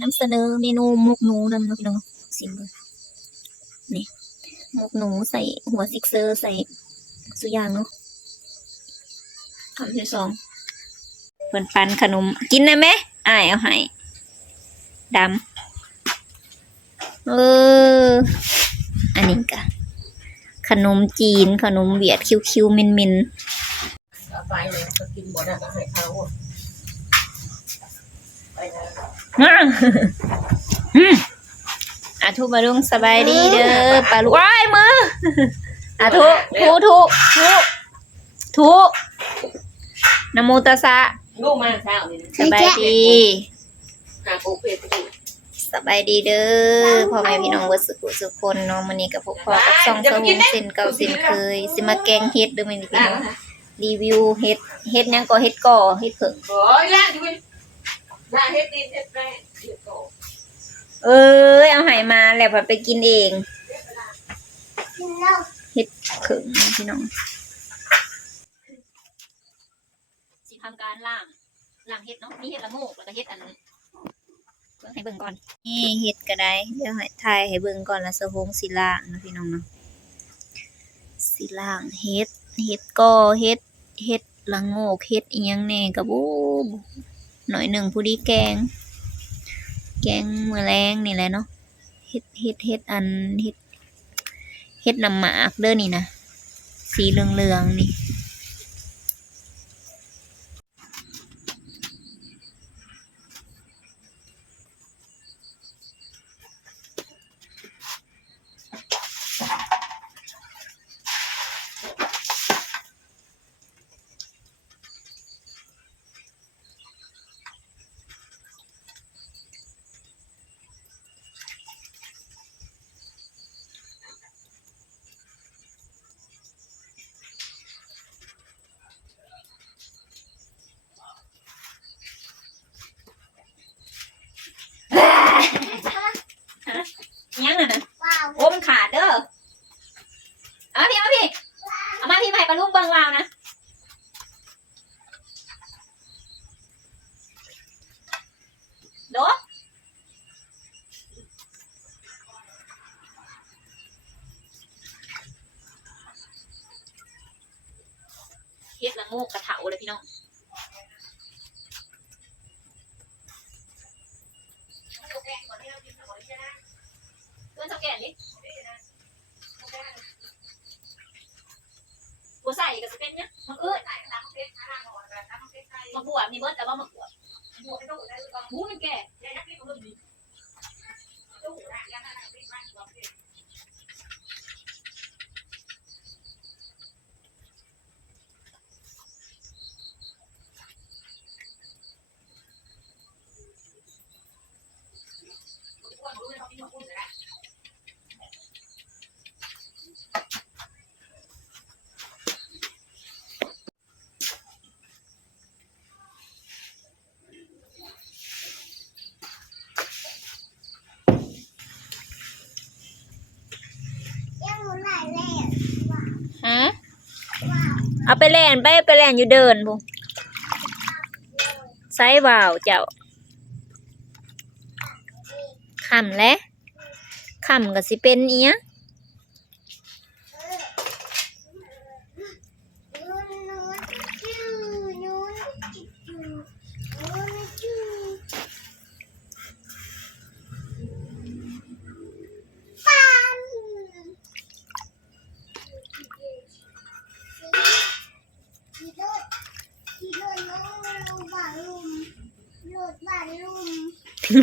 นำเสนอเมนูหมกหนูนำเนาะพี่น้องซิมเบอร์นี่หมกหนูใส่หัวซิกเซอร์ใส่สุกอย่างเนาะคำที่สองเพิ่นปันขนมกินได้ไหมอ้ายเอาให้ดำอันนี้กะขนมจีนขนมเวียดคิวๆมินเอาไปเลยก็กินหมดอ่ะก็ให้เขาไปนะ ทุบาลุงสบายดีเด้อปลาลูกว้ายมือทุนะโมตัสสะ ลูกมาเช้านี่นะ สบายดี หาโอเคไปดู สบายดีเด้อพ่อแม่พี่น้องเบิดสุขคนเนาะมื้อนี้กับพวกพ่อกับซ่องสวงเส้นเก่าเส้นเคยสิมาแกงเฮ็ดเด้อมื้อนี้พี่น้องรีวิวเฮ็ดหยังก็เฮ็ดก่อเฮ็ดเผิ่ง โอ้ยล่างอยู่ล่างเฮ็ดดินเฮ็ดแป้งเฮ็ดโต เอาให้มาแล้วผัดไปกินเองเฮ็ดเผิ่งพี่น้องสิทำการล้างเฮ็ดเนาะมีเฮ็ดละโงกแล้วก็เฮ็ดอันนั้นเบิ่งให้เบิ่งก่อนนี่เฮ็ดก็ได้เดี๋ยวให้ถ่ายให้เบิ่งก่อนแล้วสะโพงสิล้างนะพี่น้องเนาะสิล้างเฮ็ดก็เฮ็ดละโงกเฮ็ดอีหยังแหน่ก็บ่หน่อยหนึ่งผู้ดีแกงมื้อแลงนี่แหละเนาะเฮ็ดอันเฮ็ดน้ำหมากเด้อนี่นะสีเหลืองๆนี่ยังน่ะนะโอ้มันขาดเด้อเอามาพี่เอามาพี่มาให้ปลาลูกเบิ่งวาวนะโดเฮ็ดละโงกกระเถาเลยพี่น้องเพื่อนสแกนดิบัวใส่กับสเปนเนี่ยมันมาบวชนี่เบิร์ดแต่ว่ามาบวชบูมันแก่ฮะเอาไปแล่นอยู่เดินบุไซว่าวเจ้าขำและขำก็สิเป็นเอีย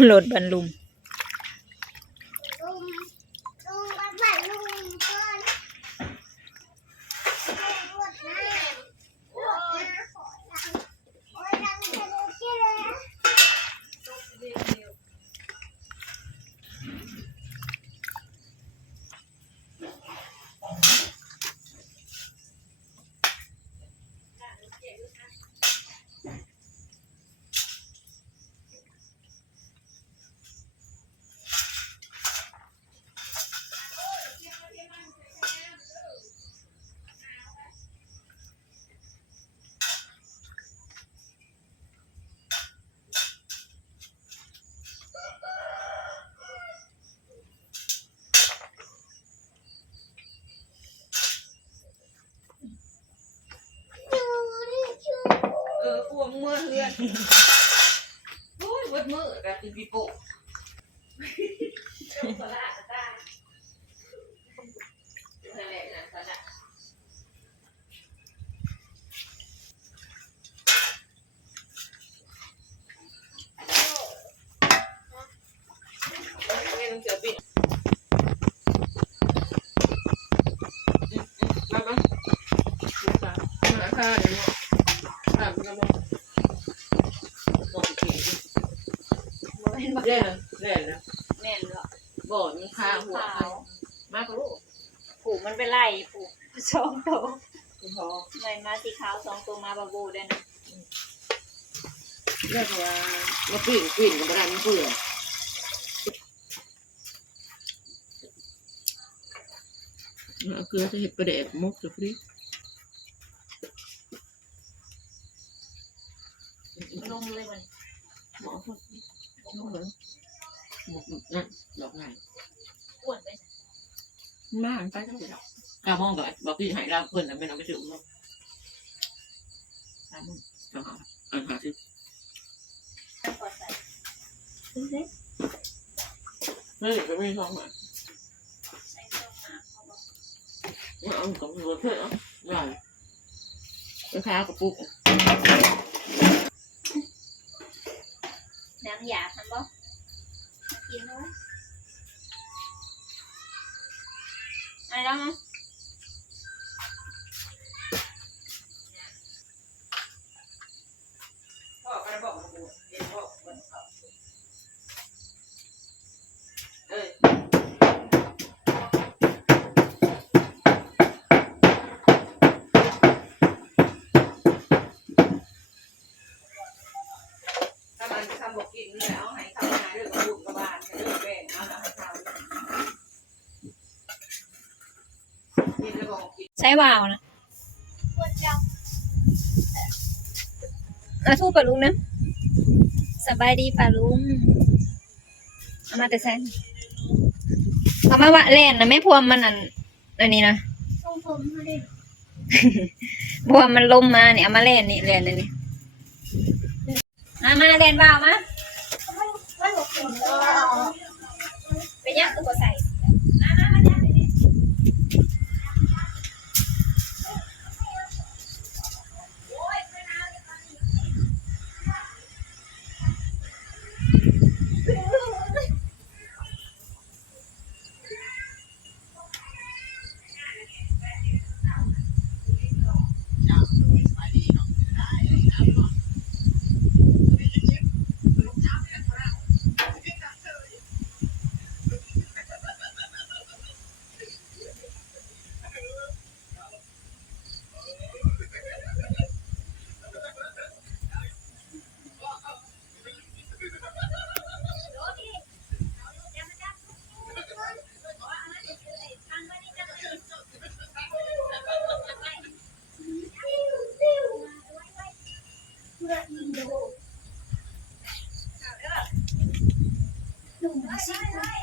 โหลดบรรลุม อนโอ้ยวัดมือแบบกินปีโป้เจ้าสลัดได้นั่นแหละนะสลัดไม่ต้องเจอปิดมาบ้างราคาเดี๋ยวถามกันบ้างบอกอีกเล่นนะเล่นนะ แม่นเหรอ บ่อนมันคาหัวมากลูก ผูกมันไปไล่ผูกสองตัว คุณพอ หน่อยมาสีขาวสองตัวมาบาบูได้นะ เรียกว่าว่าปิ่นกับร้านมันเปื่อยเกลือจะเห็ดประเด็กมุกจะฟรีลงเลยมัน หมอคนลงเลยหมกนั่นดอกไง อ้วนไป มากไปทั้งหมดกามองก่อนบอกพี่หายเราเพื่อนแต่ไม่เอาไปถึงหรอกตามมึงจะหาหาที่ พอใส่ ไม่ก็ไม่ท้องอ่ะ ใส่เครื่องหมักเขาบอก ว่าเอากับหัวเพื่อนใหญ่ราคากระปุก น้ำหยาบมันบ่กินเนาะอะไรแล้วมั้ง พ่อก็ได้บอกมาดูเห็นพ่อมันเอ้ยถ้ามันทำบอกกินแล้วให้ทำงานเรื่องกระบุกกระบาลเรื่องแบ่งเอาแล้วให้ทำกินแล้วบอกกิน ใช้วาวนะทูปลาลุงนะสบายดีปลาลุงเอามาแต่แซนเอามาวะเล่นนะไม่พวมมันอันนี้นะพวมมันลมมาเนี่ยเอามาเล่นนี่เล่นเลยนี่มาเล่นวาวมาไปยักตัวใส่มายักเลย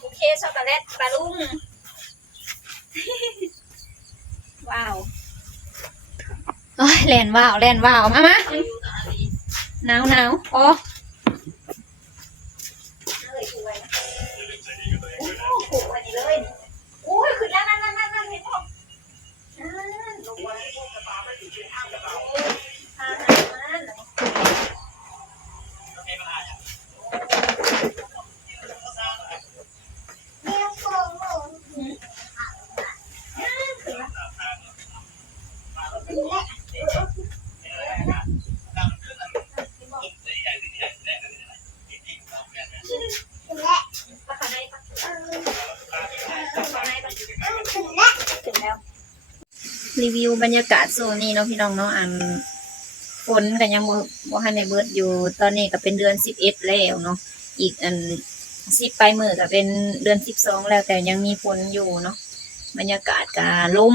โอเคช็อกโกแลตปลาลุง ว้าวโอ้ยแลนว้าวมาหนาวโอ้ผูกไว้นี่เลยโอ้ยขึ้นแล้วนั่นเห็นป่ะลงไว้พวกกระเป๋าไม่ถึงข้างกระเป๋าหา รีวิวบรรยากาศโซนนี้เนาะพี่น้องเนาะฝนก็ยังบ่ทันได้เบิดอยู่ตอนนี้ก็เป็นเดือน11แล้วเนาะอีก10 ปลายมือก็เป็นเดือน12แล้วแต่ยังมีฝนอยู่เนาะบรรยากาศก็ลม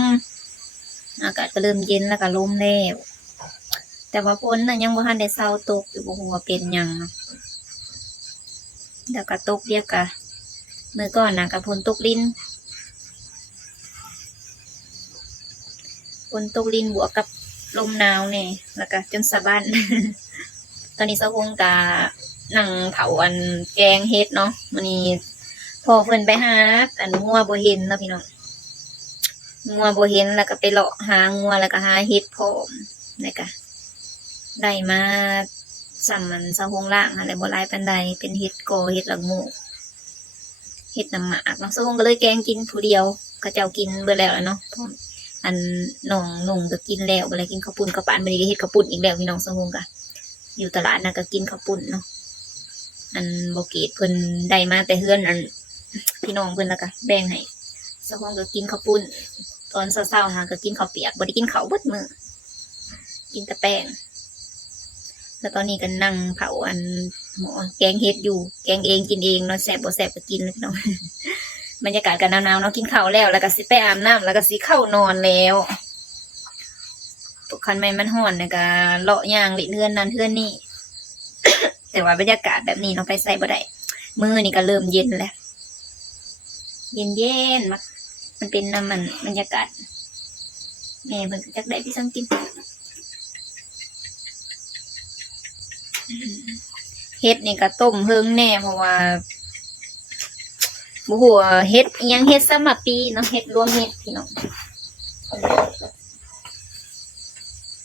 อากาศก็เริ่มเย็นแล้วก็ลมแล้วแต่ว่าฝนน่ะยังบ่ทันได้เซาตกอยู่บ่ฮู้ว่าเป็นหยังเนาะแล้วก็ตกเรียกก็มื้อก่อนน่ะก็ฝนตกลิ้นบวกกับลมหนาวเนี่ยแล้วก็จนสะบั้น ตอนนี้สะพงกะนั่งเผาแกงเฮ็ดเนาะวันนี้พอเพิ่นไปหางัวบ่เห็นเนาะพี่น้องงัวบ่เห็นแล้วก็ไปเลาะหางัวแล้วก็หาเฮ็ดพร้อมแล้วก็ได้มาสั่งมันสะพงล่างอะไรบ่หลายปานใดเป็นเฮ็ดกอเฮ็ดละโงกเฮ็ดน้ำหมากเนาะสะพงก็เลยแกงกินผู้เดียวก็เจ้ากินเบิดแล้วเนาะน้องนุ่งก็กินแล้วอะไรกินข้าวปุ้นข้าวปานมื้อนี้ก็เฮ็ดข้าวปุ้นอีกแล้วพี่น้องสะพงก็อยู่ตลาดน่ะก็กินข้าวปุ้นเนาะบ่เกตเพิ่นได้มาแต่เฮือนพี่น้องเพิ่นแล้วก็แบ่งให้สะพงก็กินข้าวปุ้นตอนเช้าๆหาก็กินข้าวเปียกบ่ได้กินข้าวเบิดมื้อกินแต่แป้งแล้วตอนนี้ก็นั่งเผาหม้อแกงเฮ็ดอยู่แกงเองกินเองเนาะแซ่บบ่แซ่บก็กินเลยพี่น้อง บรรยากาศกันหนาวๆเนาะกินข้าวแล้วก็สิไปอาบน้ำแล้วก็สิเข้านอนแล้วตกคันไม่มันห่อนเนี่ยก็เลาะย่างเล่นเฮือนนั่นเฮือนนี่ แต่ว่าบรรยากาศแบบนี้เนาะไปใส่บ่ได้มื้อนี่ก็เริ่มเย็นแล้วเย็นมันเป็นน้ำมันบรรยากาศแม่เพิ่นก็จักได้พี่สังกินเฮ็ดนี่ก็ต้มเฮิงแน่เพราะว่าบ่ฮู้ว่าเฮ็ดอิหยังเฮ็ดซ้ำมาปีเนาะเฮ็ดรวมมิตรพี่น้อง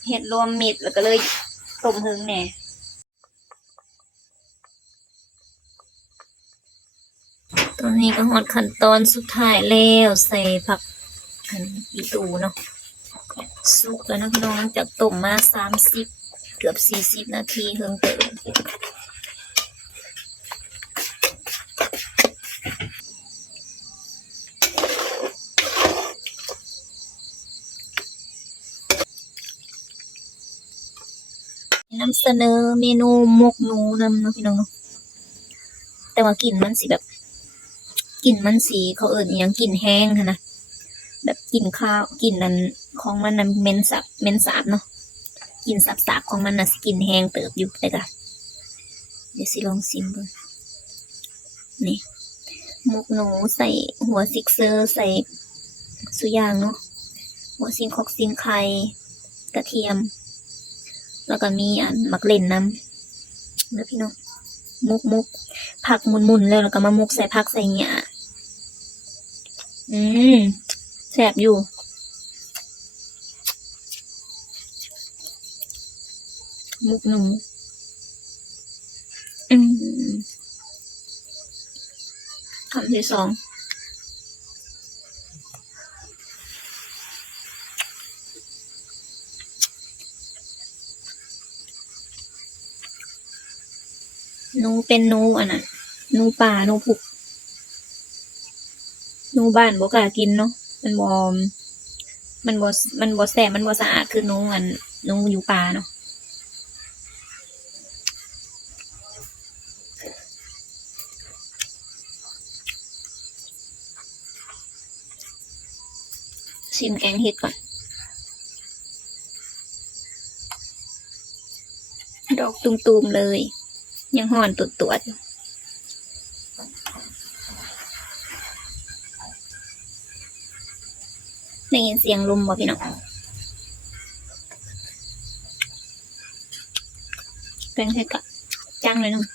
เฮ็ดรวมมิตรแล้วก็เลยต้มเฮิงแหน่ตอนนี้ก็ฮอดขั้นตอนสุดท้ายแล้วใส่ผักอีตูเนาะสุกแล้วนะพี่น้องหลังจากต้มมา30เกือบ40นาทีเฮิงเติมนำเสนอเมนูหมกหนูนำเนาะพี่น้องเนาะแต่ว่ากลิ่นมันสิแบบกลิ่นมันสีเขาเอิ้นอิหยังกลิ่นแห้งค่ะนะแบบกลิ่นข้าวกลิ่นนั้นของมันน่ะเหม็นสาบเนาะกลิ่นสาบของมันน่ะสิกลิ่นแห้งเติบอยู่เลยค่ะเดี๋ยวสิลองชิมดูนี่หมกหนูใส่หัวซิกเซอร์ใส่สุยางเนาะหัวซิงคอกซิงไข่กระเทียมแล้วก็มีมักเล่นน้ำแล้วพี่น้องมุกผักมุนแล้วก็มามุกใส่ผักใส่หญ้าแซ่บอยู่มุกหนูคำที่ 2หนูเป็นหนูหนูป่าหนูผุกหนูบ้านบ่กล้ากินเนาะมันบ่แซ่บมันบ่สะอาดคือหนูหนูอยู่ป่าเนาะชิมแกงเห็ดก่อนดอกตุ่มๆเลยยังห่อนตุ่ๆอยู่ได้ยินเสียงลมบ่พี่น้องแกงเห็ดกะจังเลยเนาะ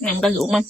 แหนมกระดูกมัน